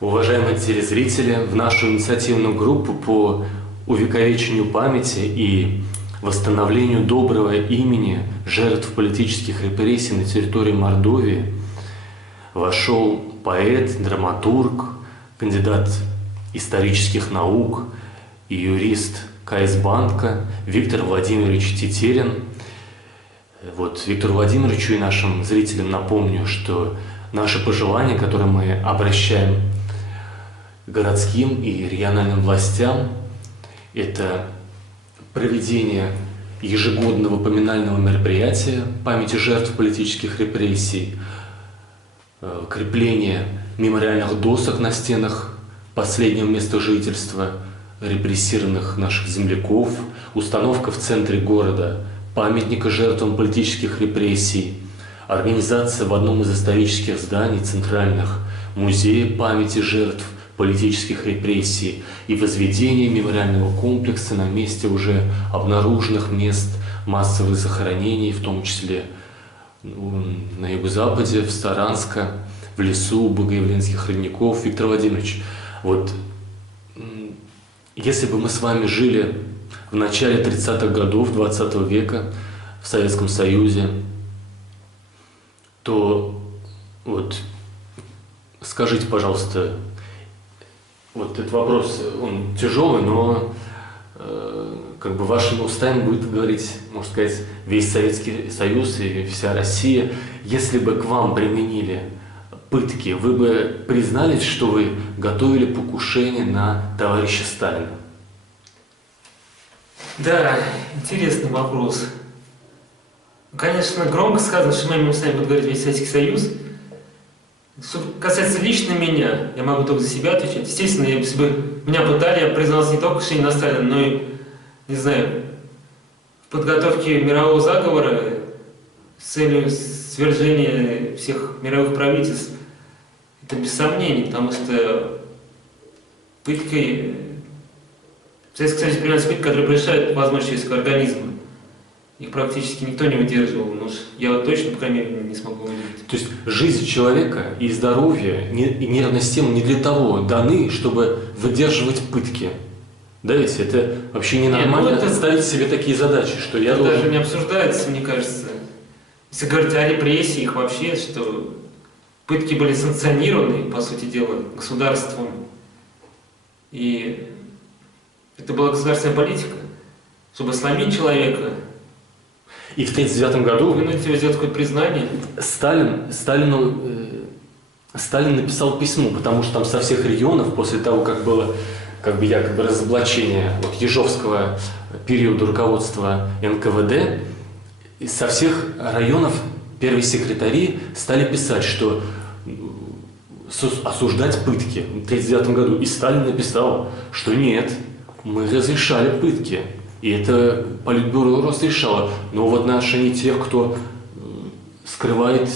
Уважаемые телезрители, в нашу инициативную группу по увековечению памяти и восстановлению доброго имени жертв политических репрессий на территории Мордовии вошел поэт, драматург, кандидат исторических наук и юрист КС Банка Виктор Владимирович Тетерин. Виктору Владимировичу и нашим зрителям напомню, что наши пожелания, которые мы обращаем городским и региональным властям, это проведение ежегодного поминального мероприятия памяти жертв политических репрессий, крепление мемориальных досок на стенах последнего места жительства репрессированных наших земляков, установка в центре города памятника жертвам политических репрессий, организация в одном из исторических зданий центральных музея памяти жертв политических репрессий и возведение мемориального комплекса на месте уже обнаруженных мест массовых захоронений, в том числе на юго-западе, в Саранске, в лесу Богоявленских родников. Виктор Владимирович, если бы мы с вами жили в начале 30-х годов 20 века в Советском Союзе, то скажите, пожалуйста, этот вопрос, он тяжелый, но вашими устами будет говорить, можно сказать, весь Советский Союз и вся Россия. Если бы к вам применили пытки, вы бы признались, что вы готовили покушение на товарища Сталина? Да, интересный вопрос. Конечно, громко сказано, что моими устами будет говорить весь Советский Союз. Что касается лично меня, я могу только за себя отвечать. Естественно, если бы меня пытали, я признался не только покушение на Сталина, но и, не знаю, в подготовке мирового заговора с целью свержения всех мировых правительств. Это без сомнений, потому что пыткой... В Советском Союзе принимается пытка, которая превышает возможности человеческого организма. Их практически никто не выдерживал, но я точно, по крайней мере, не смогу выдержать. То есть жизнь человека и здоровье, и нервная система не для того даны, чтобы выдерживать пытки. Да, ведь это вообще ненормально ставить себе такие задачи, что я должен... должен... даже не обсуждается, мне кажется. Если говорить о репрессиях вообще, что пытки были санкционированы, по сути дела, государством. И это была государственная политика, чтобы сломить человека. И в 1939 году вынудить его сделать какое-то признание. Сталин написал письмо, потому что там со всех регионов, после того, как было якобы разоблачение Ежовского периода руководства НКВД, со всех районов первые секретари стали писать, что осуждать пытки в 1939 году. И Сталин написал, что нет, мы разрешали пытки. И это Политбюро разрешало. Но в отношении тех, кто скрывает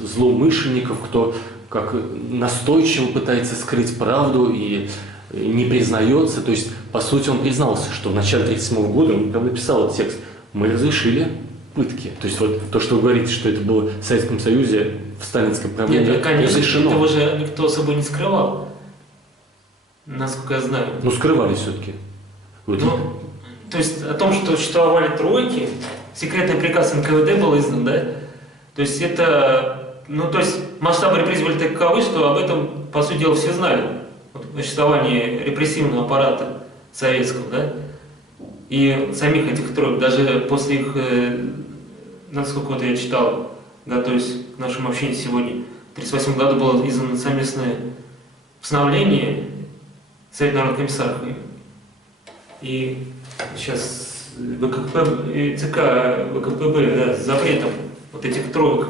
злоумышленников, кто как настойчиво пытается скрыть правду и не признается, то есть, по сути, он признался, что в начале 1937 года он прям написал этот текст: мы разрешили пытки. То есть то, что вы говорите, что это было в Советском Союзе, в сталинском правлении, нет, конечно, разрешено. Этого же никто собой не скрывал, насколько я знаю. Но скрывали все-таки. То есть о том, что существовали тройки, секретный приказ НКВД был издан, да? То есть это, масштабы репрессий были таковы, что об этом, по сути дела, все знали. О существовании репрессивного аппарата советского, да? И самих этих троек, даже после их, насколько я читал, готовясь к нашему общению сегодня, в 1938 году было издано совместное постановление Совета народных комиссаров и сейчас ЦК ВКПБ, с запретом этих троек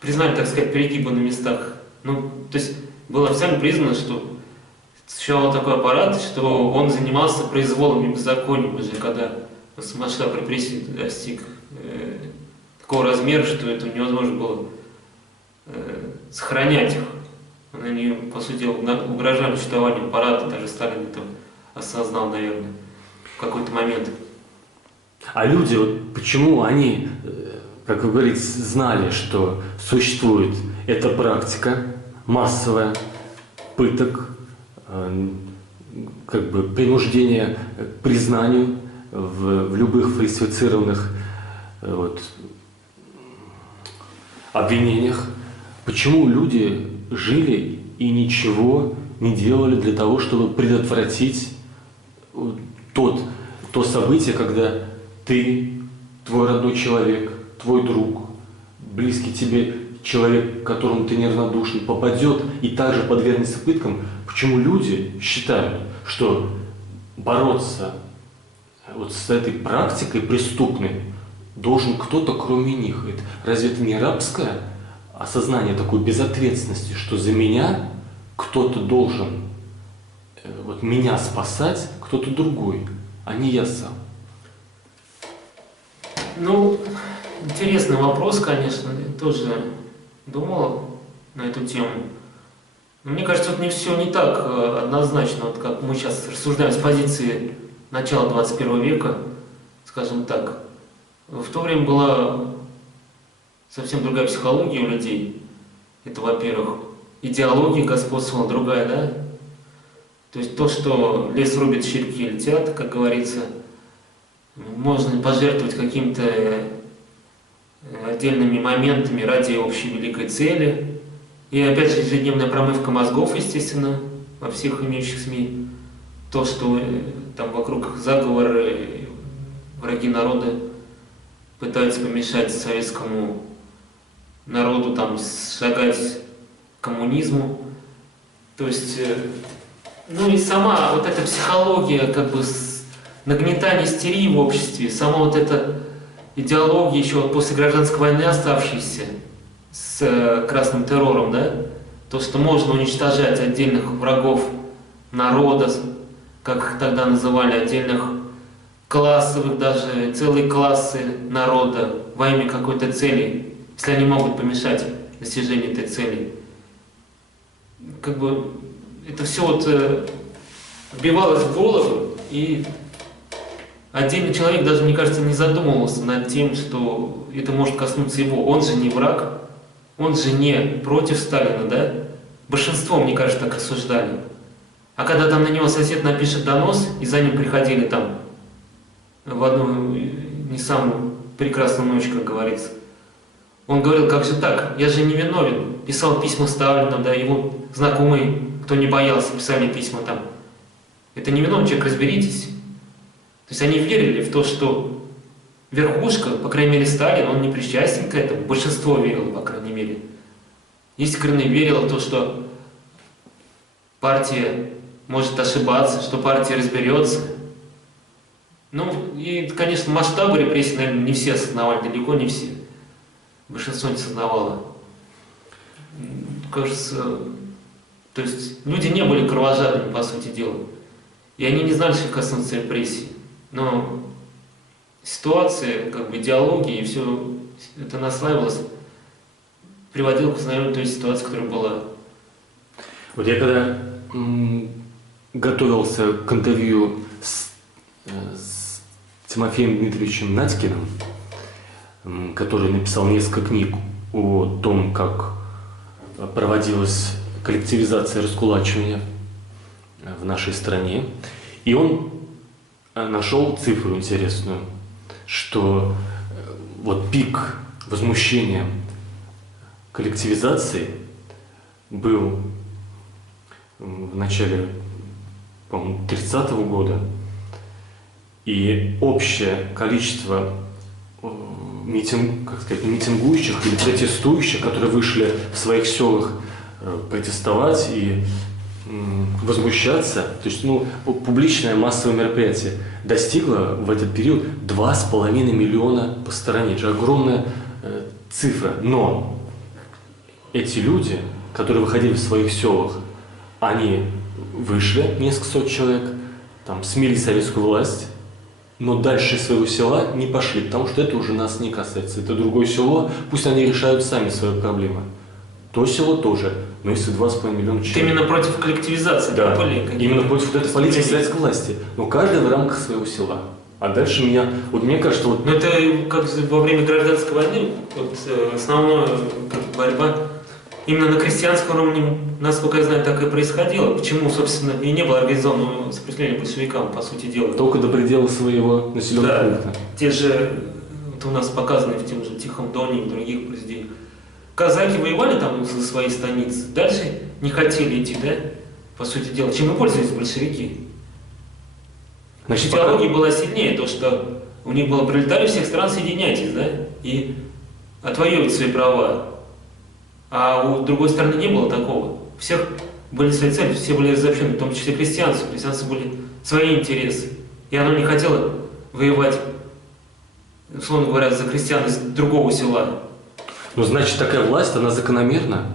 признали, так сказать, перегибы на местах. То есть было официально признано, что существовал такой аппарат, что он занимался произволом и беззаконием уже, когда масштаб репрессий достиг такого размера, что это невозможно было сохранять их. Они, по сути дела, угрожали существованию аппарата, даже Сталин это осознал, наверное, в какой-то момент. А люди, почему они, как вы говорите, знали, что существует эта практика массовое пыток, как бы принуждение к признанию в любых фальсифицированных обвинениях. Почему люди жили и ничего не делали для того, чтобы предотвратить то событие, когда ты, твой родной человек, твой друг, близкий тебе человек, которому ты неравнодушен, попадет и также подвергнется пыткам? Почему люди считают, что бороться вот с этой практикой преступной должен кто-то кроме них? Разве это не рабское осознание такой безответственности, что за меня кто-то должен меня спасать, кто-то другой, а не я сам? Ну, интересный вопрос, конечно, я тоже думал на эту тему. Но мне кажется, не все не так однозначно, как мы сейчас рассуждаем с позиции начала 21 века, скажем так. В то время была совсем другая психология у людей. Это, во-первых, идеология господствовала другая, да? То есть то, что лес рубит, щепки летят, как говорится, можно пожертвовать какими-то отдельными моментами ради общей великой цели. И опять же ежедневная промывка мозгов, естественно, во всех имеющих СМИ. То, что там вокруг заговоры, враги народа пытаются помешать советскому народу там шагать к коммунизму. То есть, ну и сама вот эта психология, как бы нагнетание истерии в обществе, сама вот эта идеология еще после гражданской войны оставшаяся с красным террором, да, то, что можно уничтожать отдельных врагов народа, как их тогда называли, отдельных классовых даже, целые классы народа во имя какой-то цели, если они могут помешать достижению этой цели. Как бы это все вбивалось в голову, и отдельный человек даже, мне кажется, не задумывался над тем, что это может коснуться его. Он же не враг, он же не против Сталина, да? Большинство, мне кажется, так рассуждали. А когда там на него сосед напишет донос, и за ним приходили там в одну не самую прекрасную ночь, как говорится, он говорил: как же так, я же не виновен. Писал письма Сталину, да, его знакомые, кто не боялся, писали письма там. Это не виновный человек, разберитесь. То есть они верили в то, что верхушка, по крайней мере Сталин, он не причастен к этому. Большинство верило, по крайней мере. Искренне верило в то, что партия может ошибаться, что партия разберется. Ну и, конечно, масштабы репрессий, наверное, не все осознавали, далеко не все. Большинство не осознавало. Кажется, то есть люди не были кровожадными, по сути дела. И они не знали, что коснуться репрессий. Но ситуация, как бы идеология, и все это наслаивалось, приводило к узнанию той ситуации, которая была. Вот я когда готовился к интервью с Тимофеем Дмитриевичем Надькиным, который написал несколько книг о том, как проводилась коллективизация раскулачивания в нашей стране, и он нашел цифру интересную, что вот пик возмущения коллективизации был в начале, по-моему, 30-го года, и общее количество митингующих или протестующих, которые вышли в своих селах протестовать и возмущаться, то есть публичное массовое мероприятие достигло в этот период 2,5 миллиона по стороне. Это же огромная цифра. Но эти люди, которые выходили в своих селах, они вышли, несколько сот человек, там смели советскую власть, но дальше своего села не пошли, потому что это уже нас не касается. Это другое село, пусть они решают сами свои проблемы. То село тоже, но если 2,5 миллиона человек. Ты именно против коллективизации? Да, именно против вот этой политики советской власти. Но каждый в рамках своего села. А дальше мне кажется, Но это как во время гражданской войны, основная борьба именно на крестьянском уровне, насколько я знаю, так и происходило. Почему, собственно, и не было организованного сопротивления большевикам, по сути дела. Только до предела своего населенного пункта. Те же, вот у нас показаны в тем же Тихом Доне и в других произведениях. Казаки воевали там за свои станицы, дальше не хотели идти, да, по сути дела. Чем и пользовались большевики. Значит, Идеология была сильнее, то, что у них было пролетарии всех стран, соединяйтесь, да, и отвоевывать свои права. А у другой стороны не было такого. У всех были свои цели, все были разобщены, в том числе крестьянство. У крестьянства были свои интересы. И оно не хотело воевать, условно говоря, за крестьян из другого села. Ну, значит, такая власть, она закономерна.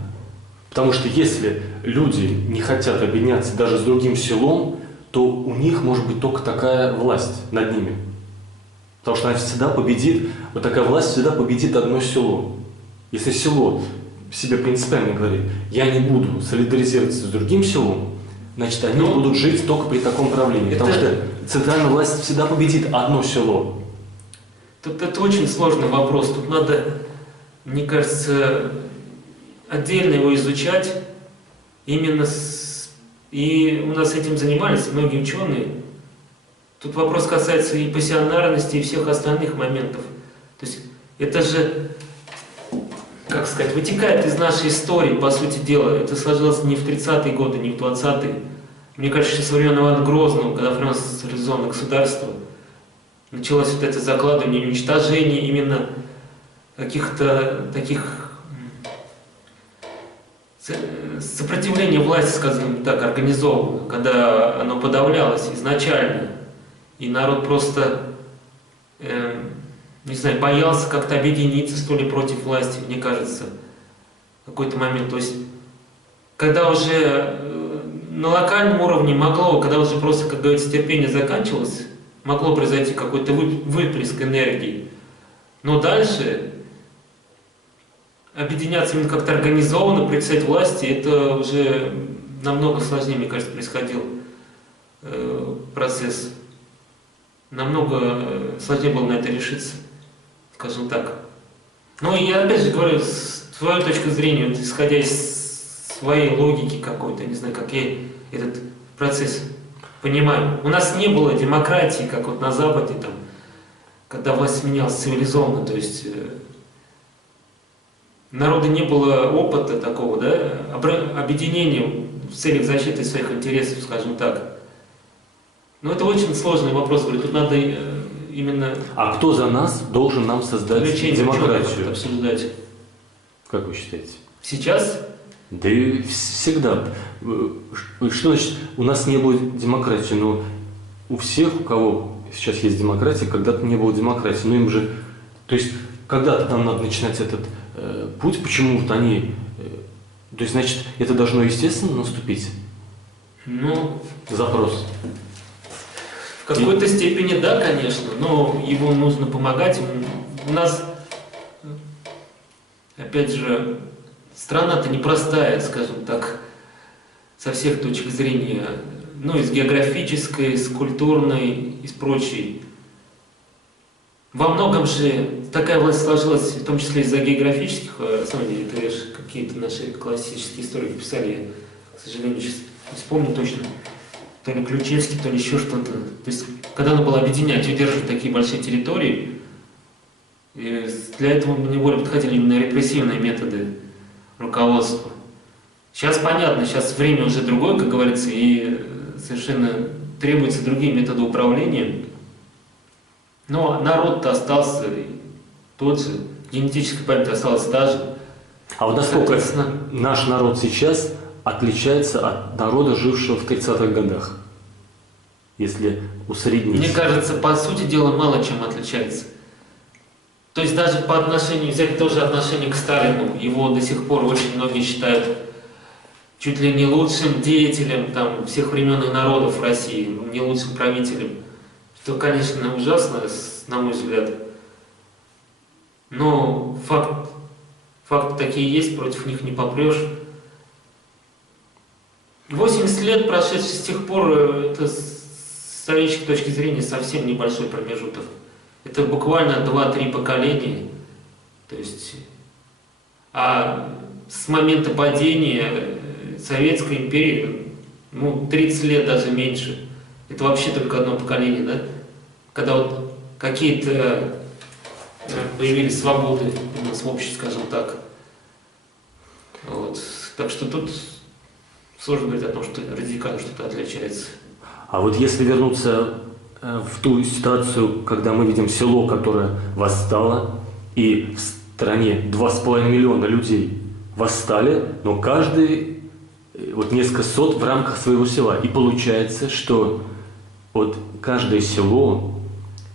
Потому что если люди не хотят объединяться даже с другим селом, то у них может быть только такая власть над ними. Потому что она всегда победит, вот такая власть всегда победит одно село. Если село себе принципиально говорит, я не буду солидаризироваться с другим селом, значит, они будут жить только при таком правлении. Потому что центральная власть всегда победит одно село. Тут это очень сложный вопрос. Тут надо, мне кажется, отдельно его изучать. Именно и у нас этим занимались многие ученые. Тут вопрос касается и пассионарности, и всех остальных моментов. То есть это же, как сказать, вытекает из нашей истории, по сути дела. Это сложилось не в 30-е годы, не в 20-е. Мне кажется, со времен Ивана Грозного, когда формировалось социализованное государство, началось вот это закладывание, уничтожение именно каких-то таких сопротивление власти, скажем так, организованно, когда оно подавлялось изначально, и народ просто, не знаю, боялся как-то объединиться, что ли, против власти, мне кажется, в какой-то момент. То есть, когда уже на локальном уровне могло, когда уже просто, как говорится, терпение заканчивалось, могло произойти какой-то выплеск энергии. Но дальше объединяться именно как-то организованно, представить власти, это уже намного сложнее, мне кажется, происходил процесс. Намного сложнее было на это решиться, скажем так. Ну и я опять же говорю, с твоей точки зрения, вот, исходя из своей логики какой-то, не знаю, как я этот процесс понимаю. У нас не было демократии, как вот на Западе, там, когда власть сменялась цивилизованно, то есть народа не было опыта такого, да, объединения в целях защиты своих интересов, скажем так. Но это очень сложный вопрос, говорю, тут надо именно... А кто за нас должен нам создать демократию? Обсуждать. Как вы считаете? Сейчас? Да и всегда. Что значит, у нас не было демократии? Но у всех, у кого сейчас есть демократия, когда-то не было демократии. Но им же... То есть, когда-то нам надо начинать этот путь, почему-то они... То есть, значит, это должно естественно наступить? Ну... Запрос. В какой-то степени да, конечно, но его нужно помогать. У нас, опять же, страна-то непростая, скажем так, со всех точек зрения, ну, из географической, из культурной, из прочей. Во многом же такая власть сложилась, в том числе из-за географических оснований. Это же какие-то наши классические историки писали, я, к сожалению, сейчас не вспомню точно. То ли Ключевский, то ли еще что-то. То есть, когда надо было объединять, удерживать такие большие территории, и для этого наиболее подходили именно репрессивные методы руководства. Сейчас понятно, сейчас время уже другое, как говорится, и совершенно требуются другие методы управления. Но народ-то остался тот же, генетическая память осталась та же. А вот насколько наш народ сейчас отличается от народа, жившего в 30-х годах, если усреднить? Мне кажется, по сути дела, мало чем отличается. То есть даже по отношению, взять тоже отношение к Сталину, его до сих пор очень многие считают чуть ли не лучшим деятелем там, всех времен и народов России, не лучшим правителем. Что, конечно, ужасно, на мой взгляд. Но факты такие есть, против них не попрешь. 80 лет, прошедших с тех пор, это с исторической точки зрения совсем небольшой промежуток. Это буквально 2-3 поколения. То есть, а с момента падения Советской империи, ну, 30 лет даже меньше. Это вообще только одно поколение, да? Когда вот какие-то появились свободы у нас в обществе, скажем так. Вот. Так что тут сложно говорить о том, что радикально что-то отличается. А вот если вернуться в ту ситуацию, когда мы видим село, которое восстало, и в стране 2,5 миллиона людей восстали, но каждый, вот несколько сот в рамках своего села. И получается, что вот каждое село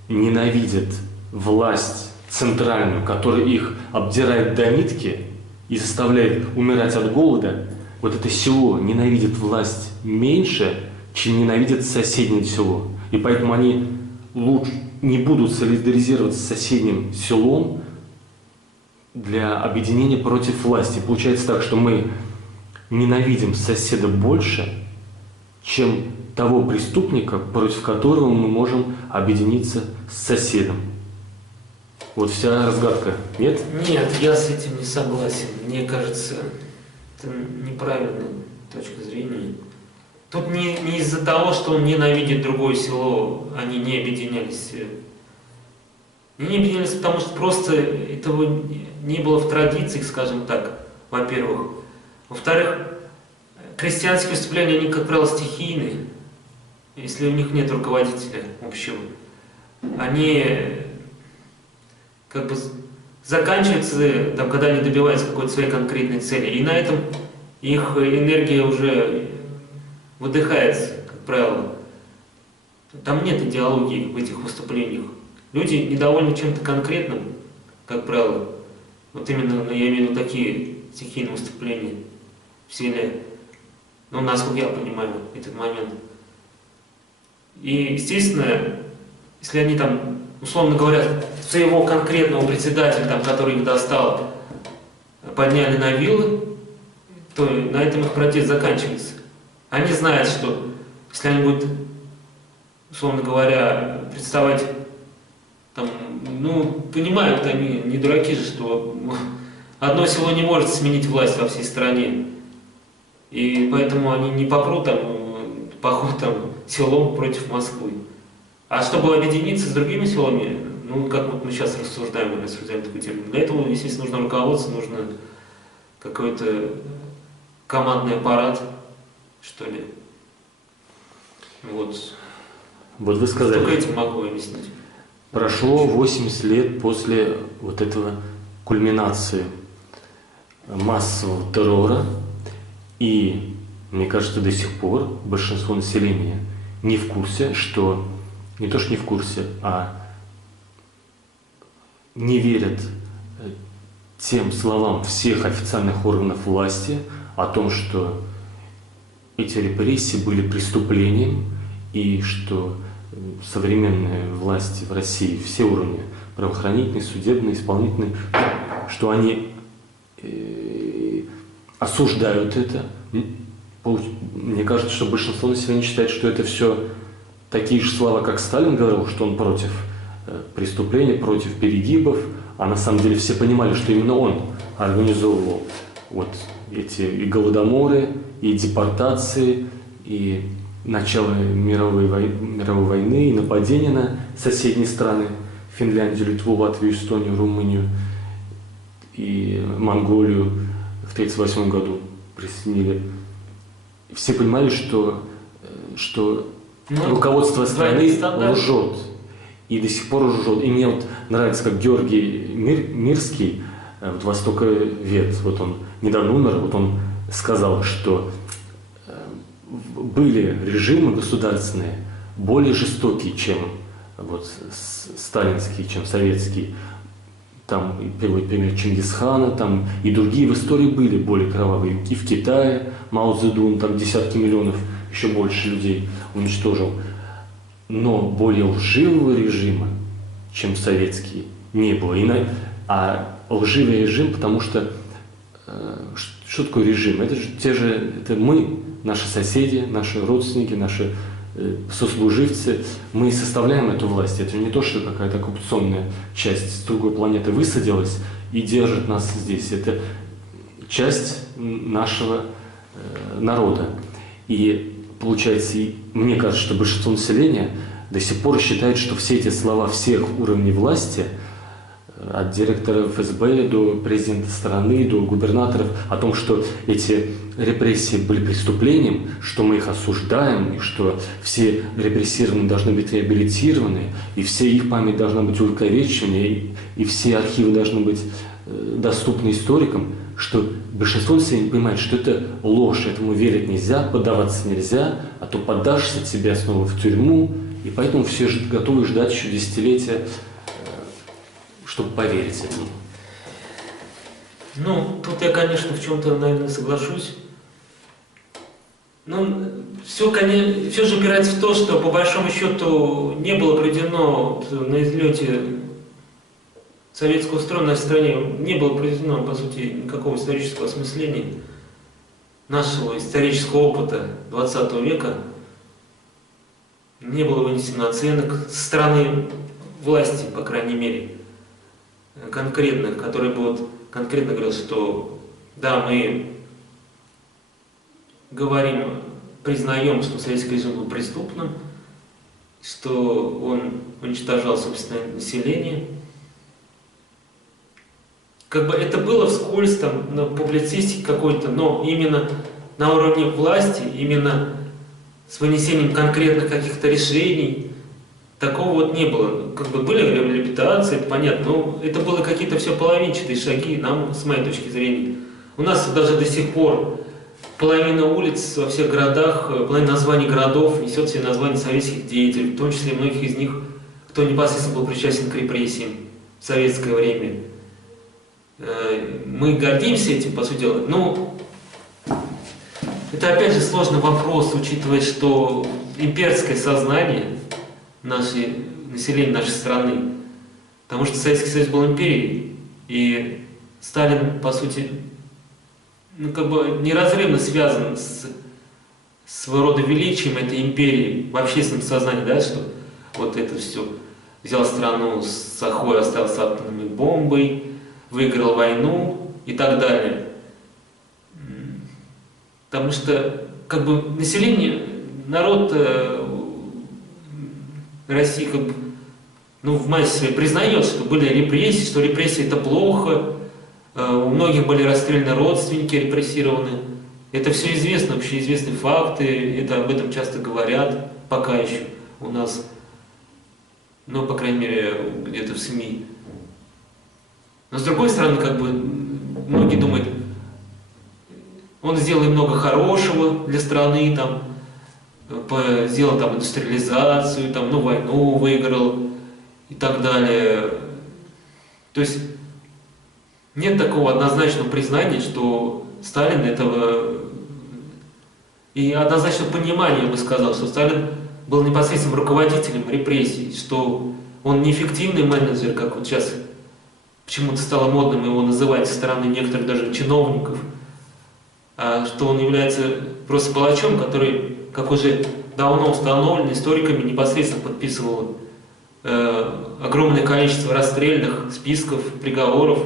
ненавидит власть центральную, которая их обдирает до нитки и заставляет умирать от голода. Вот это село ненавидит власть меньше, чем ненавидит соседнее село. И поэтому они лучше не будут солидаризироваться с соседним селом для объединения против власти. Получается так, что мы ненавидим соседа больше, чем того преступника, против которого мы можем объединиться с соседом. Вот вся разгадка. Нет? Нет, я с этим не согласен. Мне кажется, это неправильная точка зрения. Тут не из-за того, что он ненавидит другое село, они не объединялись. Они не объединялись, потому что просто этого не было в традициях, скажем так, во-первых. Во-вторых, крестьянские выступления, они, как правило, стихийные. Если у них нет руководителя общего, они как бы заканчиваются, там, когда они добиваются какой-то своей конкретной цели. И на этом их энергия уже выдыхается, как правило. Там нет идеологии в этих выступлениях. Люди недовольны чем-то конкретным, как правило. Вот именно, я имею в виду такие стихийные выступления в селе. Ну, насколько я понимаю этот момент. И, естественно, если они там, условно говоря, своего конкретного председателя, там, который их достал, подняли на вилы, то на этом их протест заканчивается. Они знают, что если они будут, условно говоря, представать, там, ну, понимают они, не дураки же, что одно село не может сменить власть во всей стране. И поэтому они не попрут там, поход там, селом против Москвы. А чтобы объединиться с другими селами, ну, как вот мы сейчас рассуждаем такой термин, для этого, естественно, нужно руководство, нужно какой-то командный аппарат, что ли. Вот. Вот вы сказали. Только этим могу объяснить. Прошло 80 лет после вот этого кульминации массового террора, и мне кажется, до сих пор большинство населения не в курсе, что, не то что не в курсе, а не верят тем словам всех официальных органов власти о том, что эти репрессии были преступлением, и что современные власти в России, все уровни, правоохранительные, судебные, исполнительные, что они осуждают это. Мне кажется, что большинство населения считает, что это все такие же слова, как Сталин говорил, что он против преступлений, против перегибов, а на самом деле все понимали, что именно он организовывал вот эти и голодоморы, и депортации, и начало мировой войны, и нападения на соседние страны, Финляндию, Литву, Латвию, Эстонию, Румынию и Монголию в 1938 году присоединили. Все понимали, что руководство страны лжет. И до сих пор лжет. И мне вот нравится, как Георгий Мирский, вот востоковед, вот он недавно умер, вот он сказал, что были режимы государственные более жестокие, чем вот сталинские, чем советские. Там приводит пример Чингисхана, там и другие в истории были более кровавые. И в Китае Мао Цзэдун, там десятки миллионов, еще больше людей уничтожил. Но более лживого режима, чем советский, не было. А лживый режим, потому что что такое режим? Это же это мы, наши соседи, наши родственники, наши сослуживцы, мы составляем эту власть. Это не то, что какая-то оккупационная часть с другой планеты высадилась и держит нас здесь. Это часть нашего народа. И получается, мне кажется, что большинство населения до сих пор считает, что все эти слова всех уровней власти, от директора ФСБ до президента страны, до губернаторов, о том, что эти репрессии были преступлением, что мы их осуждаем, и что все репрессированные должны быть реабилитированы, и все их память должна быть увековечена, и все архивы должны быть доступны историкам, что большинство населения понимает, что это ложь, этому верить нельзя, поддаваться нельзя, а то поддашься, тебя снова в тюрьму, и поэтому все готовы ждать еще десятилетия, чтобы поверить этому. Ну, тут я, конечно, в чем-то, наверное, соглашусь. Ну, все же упирается в то, что по большому счету не было проведено на излете советского строя в нашей стране, не было проведено, по сути, никакого исторического осмысления нашего исторического опыта 20 века. Не было вынесено оценок со стороны власти, по крайней мере, конкретных, которые бы вот конкретно говорил, что да, мы говорим, признаем, что советский режим был преступным, что он уничтожал собственное население. Как бы это было вскользь, там, на публицистике какой-то, но именно на уровне власти, именно с вынесением конкретных каких-то решений, такого вот не было. Как бы были реабилитации, это понятно, но это было какие-то все половинчатые шаги, нам, с моей точки зрения. У нас даже до сих пор половина улиц во всех городах, половина названий городов несет в себе название советских деятелей, в том числе многих из них, кто непосредственно был причастен к репрессиям в советское время. Мы гордимся этим, по сути дела, но это опять же сложный вопрос, учитывая, что имперское сознание населения нашей страны, потому что Советский Союз был империей, и Сталин, по сути, ну, как бы неразрывно связан с своего рода величием этой империи в общественном сознании, да, что вот это все взял страну с Охой, остался атомной бомбой, выиграл войну и так далее. Потому что как бы население, народ России как бы, ну, в массе своей признает, что были репрессии, что репрессии это плохо, у многих были расстреляны родственники репрессированы. Это все известно, общеизвестные факты, это об этом часто говорят, пока еще у нас, ну, по крайней мере, где-то в СМИ. Но с другой стороны, как бы, многие думают, он сделал много хорошего для страны, там, сделал там индустриализацию, там, ну, войну выиграл и так далее. То есть нет такого однозначного признания, что Сталин этого... И однозначного понимания, я бы сказал, что Сталин был непосредственным руководителем репрессий, что он неэффективный менеджер, как вот сейчас почему-то стало модным его называть со стороны некоторых даже чиновников, а что он является просто палачом, который, как уже давно установлено историками, непосредственно подписывал огромное количество расстрельных списков, приговоров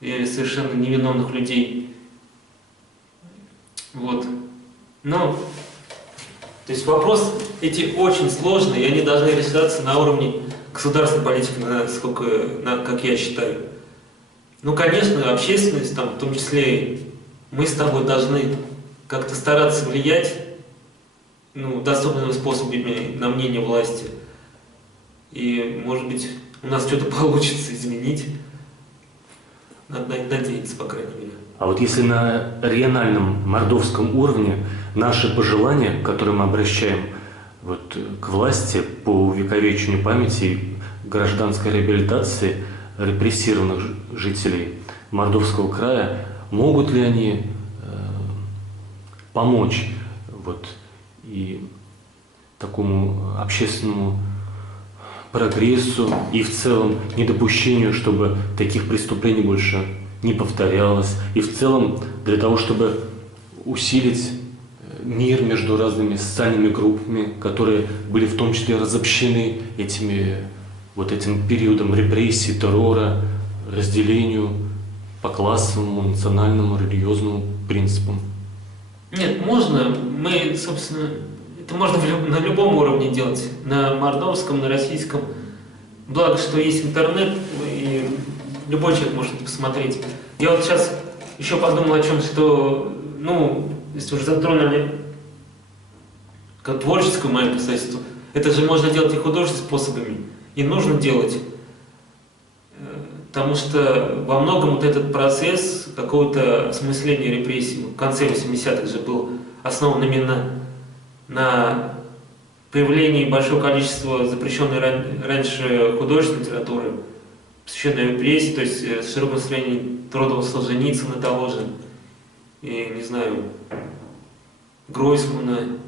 и совершенно невиновных людей. Вот. Но, то есть вопрос эти очень сложные, и они должны решаться на уровне государственной политики, как я считаю. Ну, конечно, общественность, там, в том числе мы с тобой должны как-то стараться влиять, ну, доступными способами на мнение власти. И, может быть, у нас что-то получится изменить. Надо надеяться, по крайней мере. А вот если на региональном мордовском уровне наши пожелания, которые мы обращаем вот к власти по увековечению памяти и гражданской реабилитации репрессированных жителей Мордовского края, могут ли они помочь вот и такому общественному прогрессу и в целом недопущению, чтобы таких преступлений больше не повторялось, и в целом для того, чтобы усилить мир между разными социальными группами, которые были в том числе разобщены этим периодом репрессий, террора, разделению, по классовому, национальному, религиозному принципам? Нет, можно. Мы, собственно, это можно на любом уровне делать. На мордовском, на российском. Благо, что есть интернет, и любой человек может это посмотреть. Я вот сейчас еще подумал о чем, что, ну, если уже затронули как творческое мое писательство, это же можно делать и художественными способами, и нужно делать. Потому что во многом вот этот процесс какого-то осмысления репрессий в конце 80-х же был основан именно на появлении большого количества запрещенной раньше художественной литературы, посвященной репрессии, то есть широкое распространение трудов Солженицына того же, и, не знаю, Гройсмана,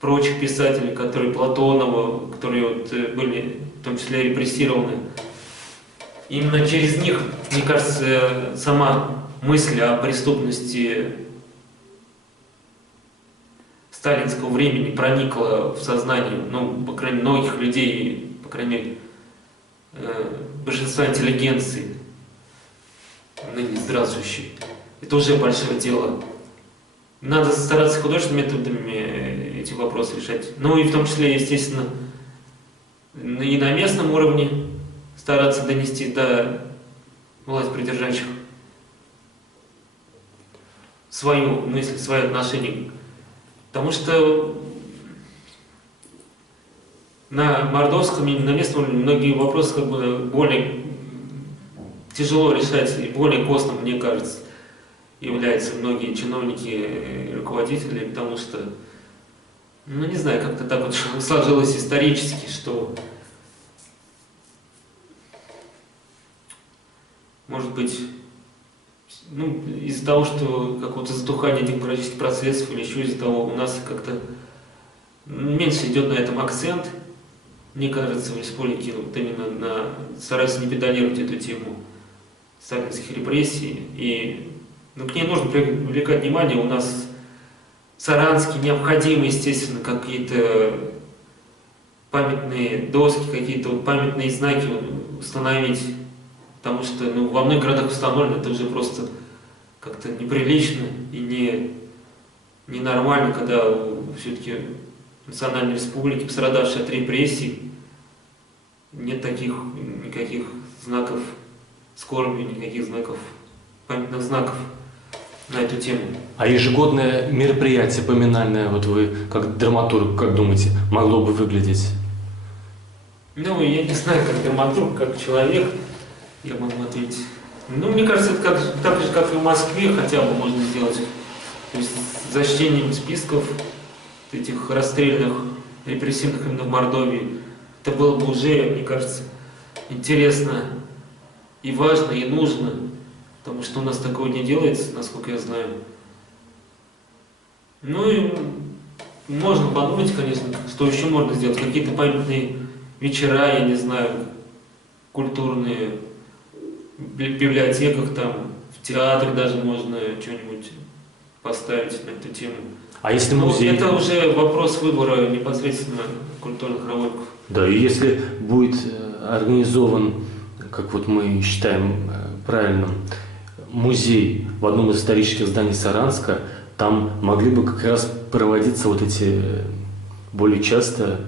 прочих писателей, которые Платонова, которые вот были в том числе репрессированы. Именно через них, мне кажется, сама мысль о преступности сталинского времени проникла в сознание, ну, по крайней мере, многих людей, по крайней мере, большинства интеллигенции, ныне здравствующей. Это уже большое дело. Надо стараться художественными методами эти вопросы решать. Ну и в том числе, естественно, и на местном уровне стараться донести до властьпридержащих свою мысль, свое отношение. Потому что на мордовском и на местном уровне многие вопросы как бы более тяжело решать и более костным, мне кажется, являются многие чиновники и руководители, потому что, ну не знаю, как-то так вот сложилось исторически, что, может быть, ну, из-за того, что какого-то затухания демократических процессов или еще из-за того, у нас как-то меньше идет на этом акцент, мне кажется, в республике вот именно стараются не педалировать эту тему сталинских репрессий, и ну, к ней нужно привлекать внимание. У нас в Саранске необходимо, естественно, какие-то памятные доски, какие-то вот памятные знаки установить, потому что ну, во многих городах установлено, это уже просто как-то неприлично и ненормально, когда все-таки национальной республики, пострадавшей от репрессий, нет никаких знаков скорби, никаких памятных знаков на эту тему. А ежегодное мероприятие поминальное, вот вы как драматург, как думаете, могло бы выглядеть? Ну, я не знаю, как драматург, как человек, я могу ответить. Ну, мне кажется, это так же, как и в Москве, хотя бы можно сделать. То есть с зачтением списков этих расстрельных, репрессивных именно в Мордовии. Это было бы уже, мне кажется, интересно и важно, и нужно. Потому что у нас такого не делается, насколько я знаю. Ну и можно подумать, конечно, что еще можно сделать. Какие-то памятные вечера, я не знаю, культурные, в библиотеках, там, в театре даже можно что-нибудь поставить на эту тему. А если музей? Это уже вопрос выбора непосредственно культурных работников. Да, и если будет организован, как вот мы считаем правильным, музей в одном из исторических зданий Саранска, там могли бы как раз проводиться вот эти более часто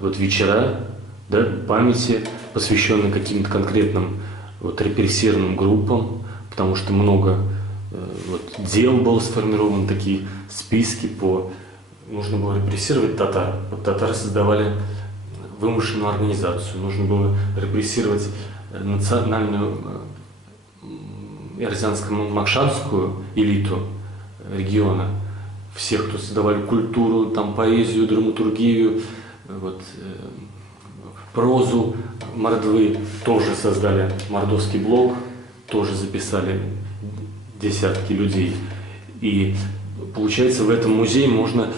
вот вечера, да, памяти, посвященные каким-то конкретным вот репрессированным группам, потому что много вот дел было сформировано, такие списки нужно было репрессировать татар. Вот татары создавали вымышленную организацию, нужно было репрессировать национальную ярзянско-макшанскую элиту региона, всех, кто создавали культуру, там, поэзию, драматургию, вот, прозу Мордвы, тоже создали мордовский блог, тоже записали десятки людей. И получается, в этом музее можно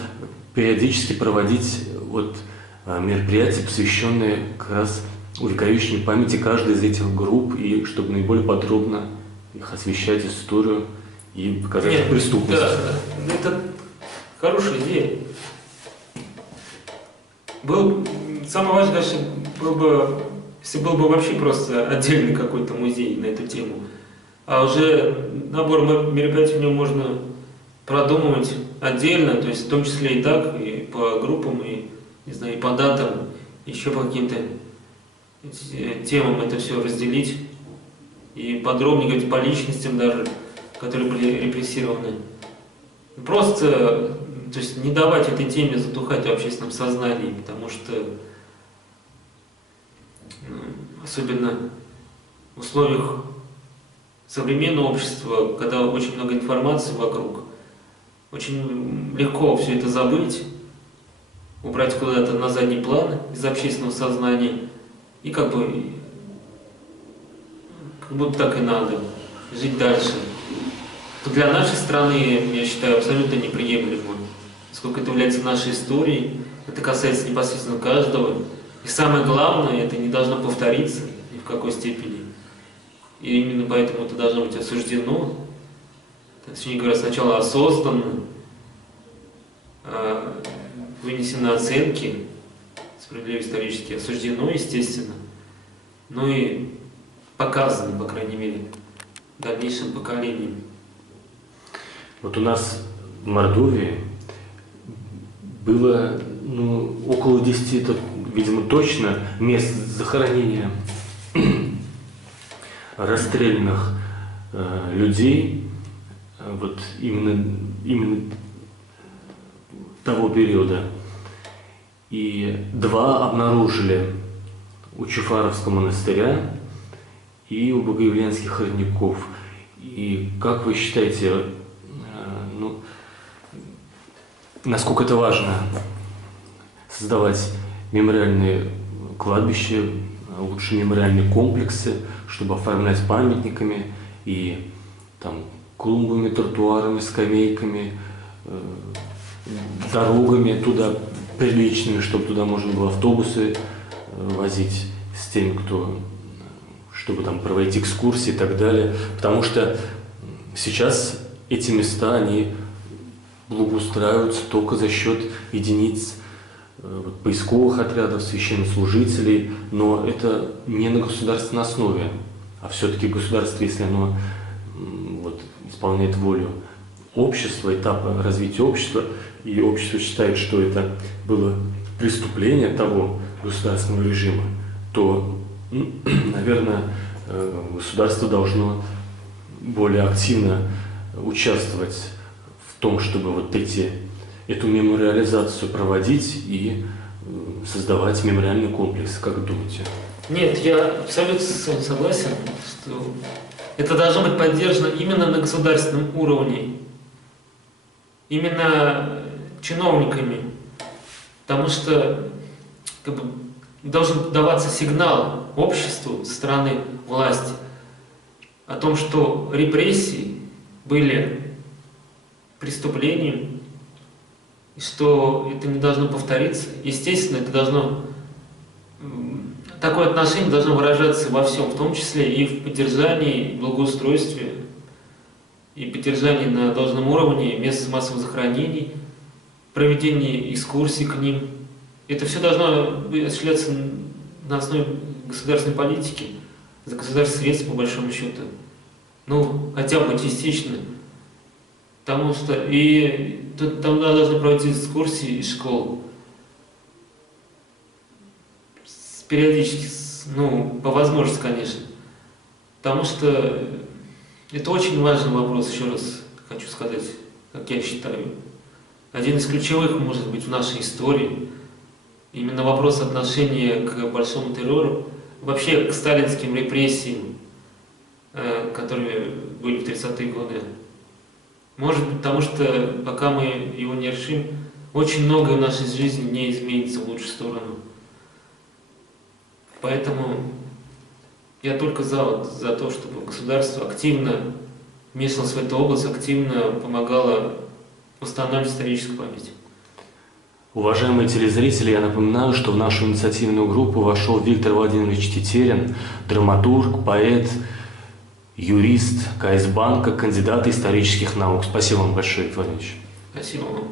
периодически проводить вот мероприятия, посвященные как раз увековечению памяти каждой из этих групп, и чтобы наиболее подробно их освещать историю и показать их преступность. Да, это хорошая идея. Самое важное, конечно, было бы, если был бы вообще просто отдельный какой-то музей на эту тему. А уже набор мероприятий в нем можно продумывать отдельно, то есть в том числе и так, и по группам, и, не знаю, и по датам, еще по каким-то темам это все разделить, и подробнее говорить по личностям даже, которые были репрессированы. Просто, то есть не давать этой теме затухать в общественном сознании, потому что особенно в условиях современного общества, когда очень много информации вокруг, очень легко все это забыть, убрать куда-то на задний план из общественного сознания, и как будто так и надо жить дальше. То для нашей страны, я считаю, абсолютно неприемлемо, поскольку это является нашей историей, это касается непосредственно каждого. И самое главное, это не должно повториться ни в какой степени. И именно поэтому это должно быть осуждено, точнее говоря, сначала осознанно, вынесены оценки, справедливо исторически осуждено, естественно, но и показано, по крайней мере, дальнейшим поколениям. Вот у нас в Мордовии было около 10, это, видимо, точно, мест захоронения расстрелянных людей, вот именно того периода. И 2 обнаружили у Чуфаровского монастыря и у Богоявленских родников. И как вы считаете, насколько это важно создавать мемориальные кладбища, лучше мемориальные комплексы, чтобы оформлять памятниками и там клумбами, тротуарами, скамейками, дорогами туда приличными, чтобы туда можно было автобусы возить с теми, чтобы там проводить экскурсии и так далее. Потому что сейчас эти места, они благоустраиваются только за счет единиц поисковых отрядов, священнослужителей, но это не на государственной основе, а все-таки государство, если оно исполняет волю общества, этапа развития общества, и общество считает, что это было преступление того государственного режима, то, наверное, государство должно более активно участвовать в том, чтобы эту мемориализацию проводить и создавать мемориальный комплекс. Как думаете? Нет, я абсолютно с вами согласен, что это должно быть поддержано именно на государственном уровне, именно чиновниками, потому что должен даваться сигнал обществу со стороны власти о том, что репрессии были преступлением, и что это не должно повториться. Естественно, такое отношение должно выражаться во всем, в том числе и в поддержании, благоустройстве, и поддержании на должном уровне мест массовых захоронений, проведении экскурсий к ним. Это все должно осуществляться на основе государственной политики, за государственные средства, по большому счету. Хотя бы частично. Потому что там должны проводить экскурсии из школ. Периодически, по возможности, конечно. Потому что это очень важный вопрос, еще раз хочу сказать, как я считаю. Один из ключевых, может быть, в нашей истории. Именно вопрос отношения к большому террору, вообще к сталинским репрессиям, которые были в 30-е годы. Может быть, потому что пока мы его не решим, очень многое в нашей жизни не изменится в лучшую сторону. Поэтому я только за то, чтобы государство активно вмешивалось в эту область, активно помогало устанавливать историческую память. Уважаемые телезрители, я напоминаю, что в нашу инициативную группу вошел Виктор Владимирович Тетерин, драматург, поэт, юрист КС Банка, кандидат исторических наук. Спасибо вам большое, Виктор Владимирович. Спасибо вам.